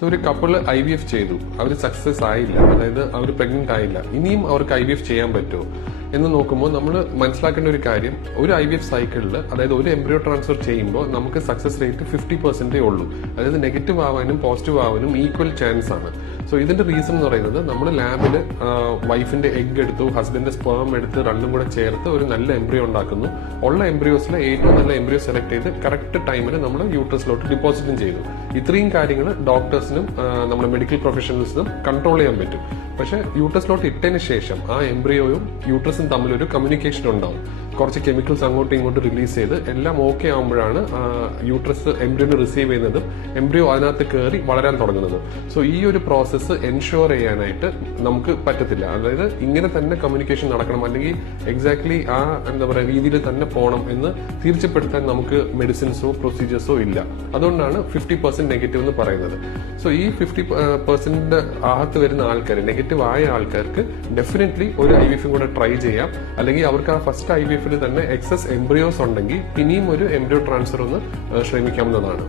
So ഒരു couple IVF ചെയ്തു, അവർ success ആയില്ല, അതായത് അവർ പ്രഗ്നന്റ് ആയില്ല, ഇനിയും അവർക്ക് IVF ചെയ്യാൻ പറ്റുമോ എന്ന് നോക്കുമ്പോൾ നമ്മൾ മനസ്സിലാക്കേണ്ട ഒരു കാര്യം, ഒരു IVF സൈക്കിളിൽ അതായത് ഒരു എംബ്രിയോ ട്രാൻസ്ഫർ ചെയ്യുമ്പോൾ നമുക്ക് സക്സസ് റേറ്റ് 50% ഉള്ളൂ. അതായത് നെഗറ്റീവ് ആവാനും പോസിറ്റീവ് ആവാനും ഈക്വൽ ചാൻസ് ആണ്. സോ ഇതിന്റെ റീസൺ എന്ന് പറയുന്നത്, നമ്മൾ ലാബിൽ വൈഫിന്റെ എഗ് എടുത്തു, ഹസ്ബൻഡിന്റെ സ്പേം എടുത്ത് രണ്ടും കൂടെ ചേർത്ത് ഒരു നല്ല എംബ്രിയോ ഉണ്ടാക്കുന്നു. ഉള്ള എംബ്രിയോസിലെ ഏറ്റവും നല്ല എംബ്രിയോ സെലക്ട് ചെയ്ത് കറക്റ്റ് ടൈമിൽ നമ്മൾ യൂട്രസിലോട്ട് ഡിപ്പോസിറ്റും ചെയ്തു. ഇത്രയും കാര്യങ്ങൾ ഡോക്ടേഴ്സിനും നമ്മുടെ മെഡിക്കൽ പ്രൊഫഷണൽസിനും കൺട്രോൾ ചെയ്യാൻ പറ്റും. പക്ഷെ യൂട്രസിലോട്ട് ഇട്ടതിന് ശേഷം ആ എംബ്രിയോയും യൂട്രസും തമ്മിലൊരു കമ്മ്യൂണിക്കേഷൻ ഉണ്ടാവും. കുറച്ച് കെമിക്കൽസ് അങ്ങോട്ടും ഇങ്ങോട്ടും റിലീസ് ചെയ്ത് എല്ലാം ഓക്കെ ആകുമ്പോഴാണ് യൂട്രസ് എംബ്രിയോനെ റിസീവ് ചെയ്യുന്നതും എംബ്രിയോ അതിനകത്ത് കയറി വളരാൻ തുടങ്ങുന്നതും. സോ ഈ ഒരു പ്രോസസ്സ് എൻഷുർ ചെയ്യാനായിട്ട് നമുക്ക് പറ്റത്തില്ല. അതായത് ഇങ്ങനെ തന്നെ കമ്മ്യൂണിക്കേഷൻ നടക്കണം, അല്ലെങ്കിൽ എക്സാക്ട്ലി ആ രീതിയിൽ തന്നെ പോകണം എന്ന് തീർച്ചപ്പെടുത്താൻ നമുക്ക് മെഡിസിൻസോ പ്രൊസീജിയേഴ്സോ ഇല്ല. അതുകൊണ്ടാണ് 50% നെഗറ്റീവ് എന്ന് പറയുന്നത്. സോ ഈ 50% അകത്ത് വരുന്ന ആൾക്കാർ, നെഗറ്റീവ് ആയ ആൾക്കാർക്ക് ഡെഫിനറ്റ്ലി ഒരു IVF കൂടെ ട്രൈ ചെയ്യാം. അല്ലെങ്കിൽ അവർക്ക് ആ ഫസ്റ്റ് IVF തന്നെ എക്സസ് എംബ്രിയോസ് ഉണ്ടെങ്കിൽ ഇനിയും ഒരു എംബ്രിയോ ട്രാൻസ്ഫർ ഒന്ന് ശ്രമിക്കാവുന്നതാണ്.